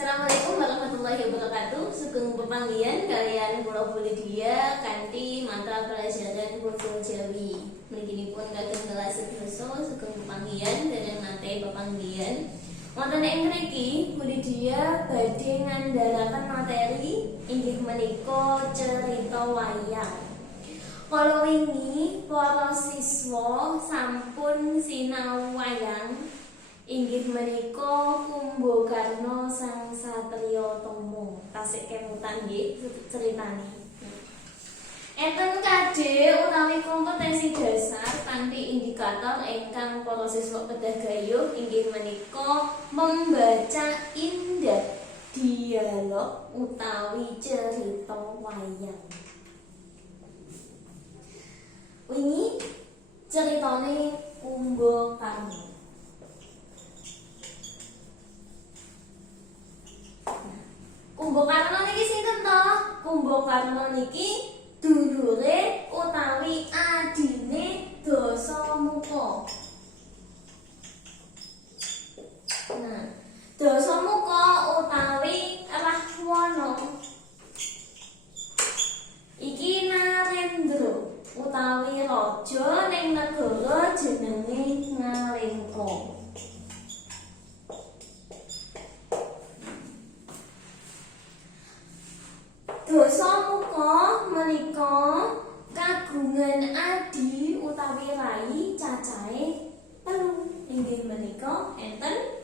Assalamualaikum warahmatullahi wabarakatuh. Sugeng pepanggihan kalian kula Bulidia kanthi mata pelajaran basa Jawi. Mliginipun kagem kelas sedasa sugeng pepanggihan dereng nate pepanggihan. Wonten ing mriki Bulidia badhe ngandharaken materi inggih menika cerita wayang. Kala wingi para siswa sampun sinau wayang inggih menika Kumbakarna sang satriya tama. Tasik kemutan nggih critane. Enten kadhe utawi kompetensi dasar kanthi indikator ingkang para siswa kedah gayuh inggih menika membaca indah dialog utawi cerita wayang. Wingi ceritane Kumbakarna. Kumbakarna niki sinten to? Kumbakarna niki dulure utawi adine Dasamuka. Nah, Dasamuka utawi Rahwana iki Narendra utawi raja ning negara jenenge Ngalengka. Dasamuka menika kagungan adi utawi rai cacahe 3. Inggih menika enten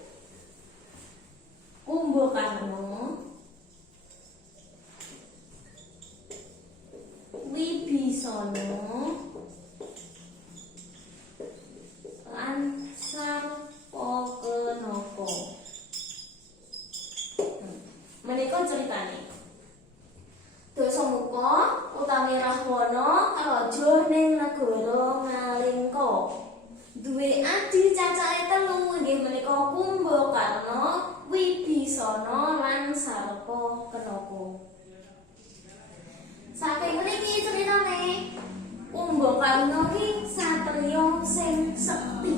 Kumbakarna, Wibisana lan Sarpakenaka. Menika ceritane. Dasamuka utawi Rahwana raja ning negara Ngalengka. Duwe adi cacahe 3 inggih menika Kumbakarna, Wibisana lan Sarpakenaka. Saking mriki critane Kumbakarna ki satriya sing sekti.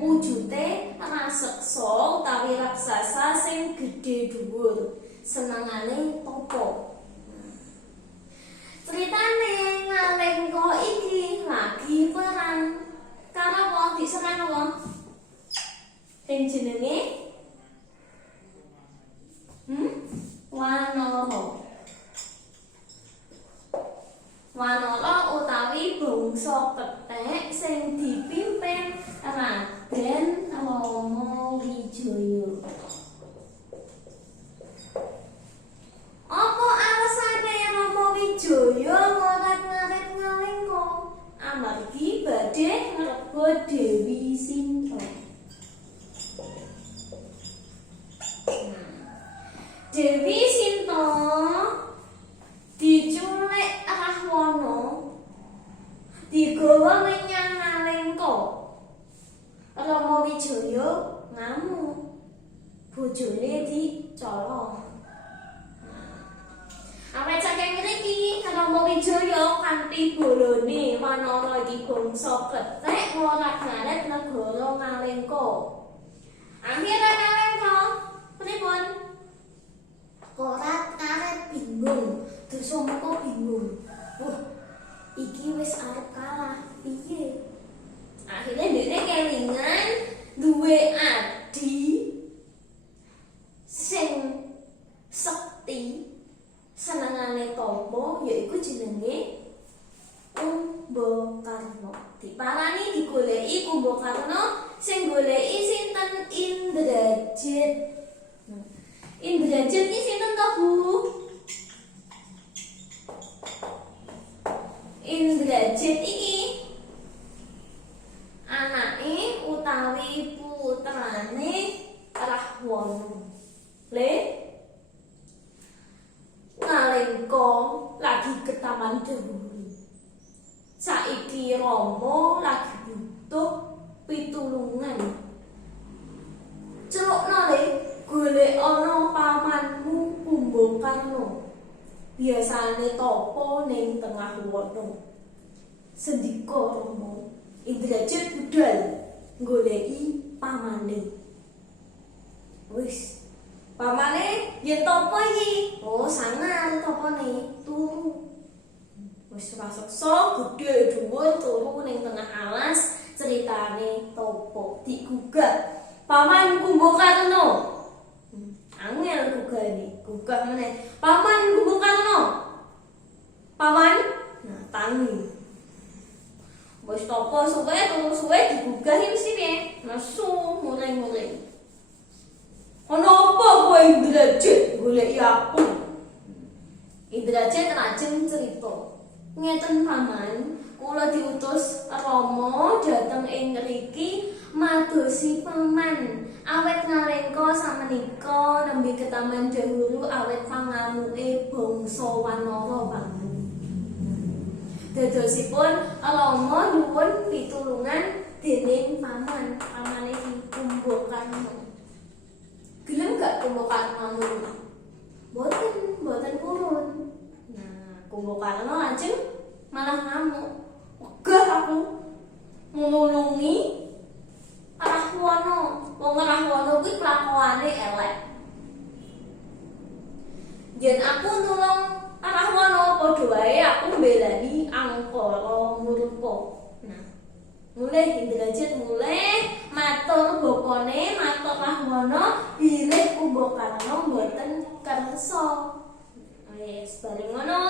Wujude raseksa utawi raksasa sing gedhe dhuwur, senengane tapa. Ceritane Ngalengka iki lagi perang karo wong diserang wong sing jenenge Wanara utawi bangsa kethek sing dipimpin Raden Rama Wijaya. Apa alasane Rama Wijaya ngaret-ngaret Ngalengka? Amargi badhe ngrebut Dewi Sinta. Dewi Sinta diculik Rahwana, digawa menyang Ngalengka. Rama Wijaya ngamuk, bojone dicolong. Awit saking mriki Rama Wijaya kanthi bolone Wanara iki bangsa kethek ngaret-ngaret negara Ngalengka. Akhire Ngalengka pripun? Korat-karet bingung, Dasamuka bingung. Iki wis arep kalah, piye? Akhirnya dhekne kelingan duwe adi sing sekti, senengane tapa yaiku jenenge Kumbakarna. Diparani digoleki Kumbakarna, sing goleki sinten? Indrajit. Indrajit iki sinten to, Bu? Indrajit iki anake utawi putrane Rahwana. Le Ngalengka lagi ketaman dahulu. Saiki Rama lagi butuh pitulungan. Celukna le golek ana pamanmu Kumbakarna. Biasane tapa ning tengah wana. Sendika Rama, Indrajit budal goleki pamane. Wis Pamane yen topo iki? Oh, sangar topone turu. Wis raseksa gedhe dhuwur turu ning tengah alas, ceritane topo digugat. Paman Kumbakarna. Angel gugane, gugah meneh. Paman Kumbakarna. Paman, nah tangi. Wis topo suwe turu suwe digugah mesti piye? Nesu mulai-mulai. Ono apa kowe Indrajit goleki aku? Indrajit lajeng cerita. Ngeten paman, kula diutus Rama dhateng ing ngriki madosi paman. Awet nalika samenika nembe ke taman dahulu awet pangamuke bangsa Wanara paman. Dadosipun Rama nyuwun pitulungan dening paman, pamane Kumbakarna. Gelem gak Kumbakarna nurut? Boten purun. Nah, Kumbakarna lajeng malah ngamuk. Wegah aku nulungi Rahwana. Wong Rahwana kuwi kelakuane elek. Yen aku nulung Rahwana padha wae aku mbelani Angkara Murka. Nah, mulai Indrajit mulai matur bapane, matur Rahwana, bilih Kumbakarna mboten kersa. Wis bareng ngono,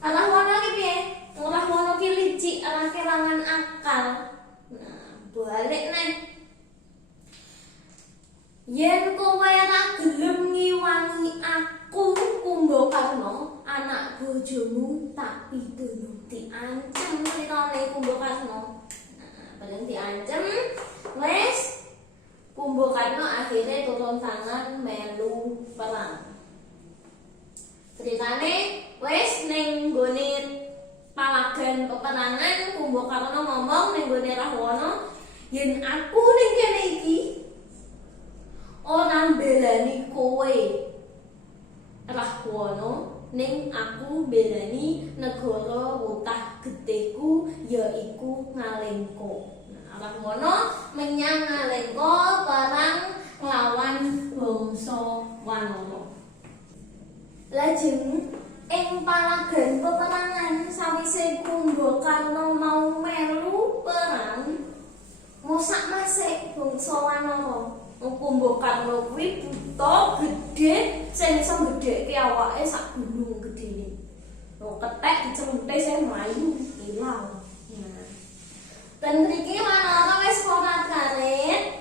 Rahwana ki piye? Rahwana ki licik, ora kelangan akal. Nah, balik neh. Yen kowe ora gelem ngiwangi aku Kumbakarna, anak bojomu tak pidana. Diancem critane Kumbakarna. Nah, bareng diancem, wis Kumbakarna akhirnya turun tangan melu perang. Ceritane wis ning nggone palagan peperangan Kumbakarna ngomong ning nggone Rahwana, yen aku ning kene iki ora mbelani kowe Rahwana, ning aku mbelani negara wutah gedheku yaiku Ngalengka. Nah, Rahwana menyang Ngalengka perang nglawan bangsa Wanara. Lajeng ing palagan peperangan sawise Kumbakarna mau melu perang, mosak-masik bangsa Wanara. Kumbakarna kuwi buta gedhe sing iso gedhekke awake sak gunung gedhene. Lho kethek diceluthik sing mlayu ilang. Nah. Ten mriki Wanara wis ora karet.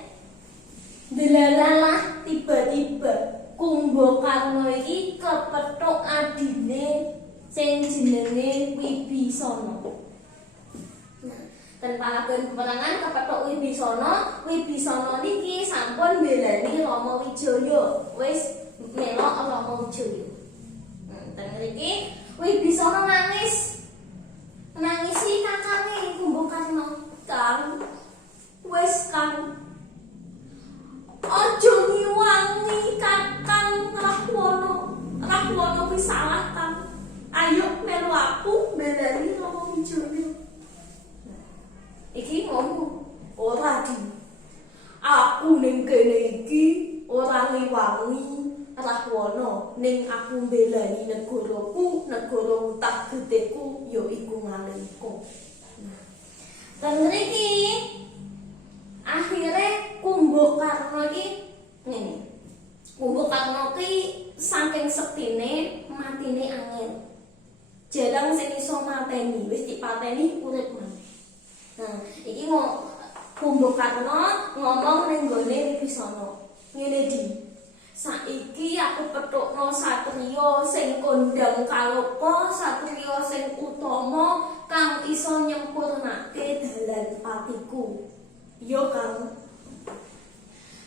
Delalalah tiba-tiba Kumbakarna iki kepethuk adine sing jenenge Wibisana. Dan palagan peperangan kepethuk Wibisana niki sampun mbelani Rama Wijaya. Wis melok Rama Wijaya. Dan mriki Wibisana nangis. Nangisi kakane Kumbakarna. Kang, wis Kang. Aja ngiwangi Kakang Rahwana. Rahwana kuwi salah Kang. Ayo melu aku mbelani Rama Wijaya. Iki ngomong ora di aku ning kene iki ora ngiwangi Rahwana, ning aku mbelani negaraku, negara wutah gedheku yaiku Ngalengka. Ten mriki akhire Kumbakarna iki ngene. Kumbakarna iki saking sektine matine angel. Jarang sing iso mateni, wis dipateni urip maneh. Nah, iki mau Kumbakarna ngomong ning gone Wibisana. Ngene di. Saiki aku petukno satriya sing kondang kaloka, satriya sing utama kang iso nyempurnake dalan patiku. Iya, Kang.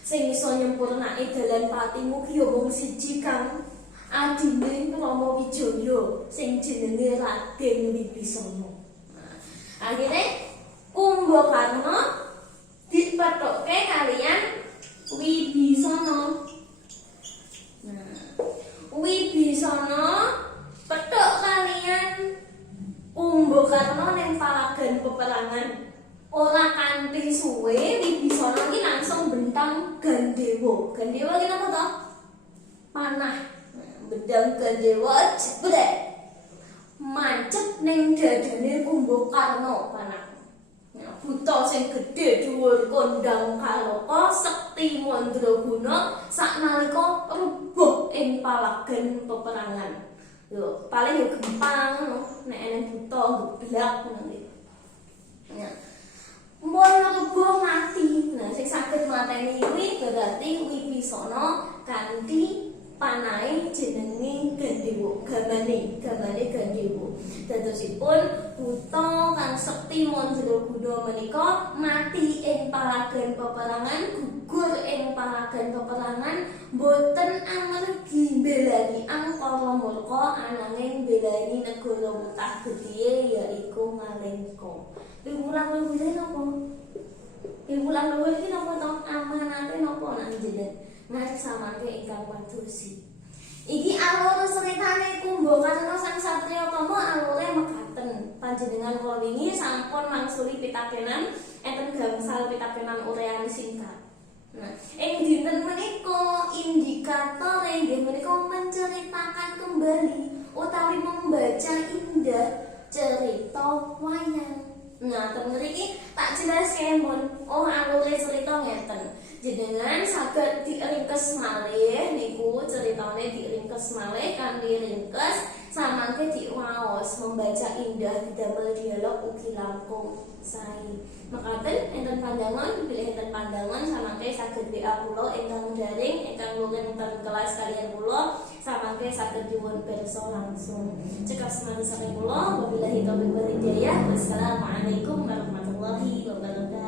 Sing iso nyempurnake dalan patimu ki ya wong siji, Kang. Adine Rama Wijaya sing jenenge Raden Wibisana. Nah, akhire Kumbakarna dipethukke kalian Wibisana. Nah, Wibisana pethuk kalian Kumbakarna ning palagan peperangan. Ora kanthi suwe Wibisana iki langsung bentang Gandewa. Gandewa ki napa to? panah. Bedang Gandewa jebret mancep ning dadane Kumbakarna panah. Buta sing gedhe dhuwur kondang kaloka sekti mandraguna saknalika rubuh ing palagan peperangan. Yo paling yo gempang ngono nek ana buta geblak ngono iki. Ya. Mun rubuh mati. Nah sing saged mateni kuwi berarti Wibisana kanthi panahe jenenge Gandewa, gamane Gandewa. Dadosipun buta kang sekti mandraguna menika mati ing palagan peperangan, gugur ing palagan peperangan boten amargi mbelani angkara murka ananging mbelani negara mutah gedhe yaiku Ngalengka. Piwulang luwih napa? Piwulang luwih iki napa to? Amanate napa nang jenengan? Ngarsamake ingkang padosi. Iki alur critane Kumbakarna sang satriya Tama alure mekaten. Panjenengan kula wingi sampun mangsuli pitakenan enten gangsal pitakenan ureane singkat. Nah, ing dinten menika indikator inggih menika menceritakan kembali utawi membaca indah cerita wayang. Nah, ten mriki tak jelaske mun alure cerita ngeten. Jenengan saged diringkes malih niku ceritane diringkes malih kanthi ringkes samangke diwaos membaca indah didamel dialog ugi langkung sae. Mekaten enten pandangan bilih enten pandangan samangke saged WA kula ingkang daring ingkang luwih enten kelas kaliyan kula samangke saged nyuwun pirsa langsung. Cekap semanten saking kula wabillahi taufiq wal hidayah. Wassalamualaikum warahmatullahi wabarakatuh.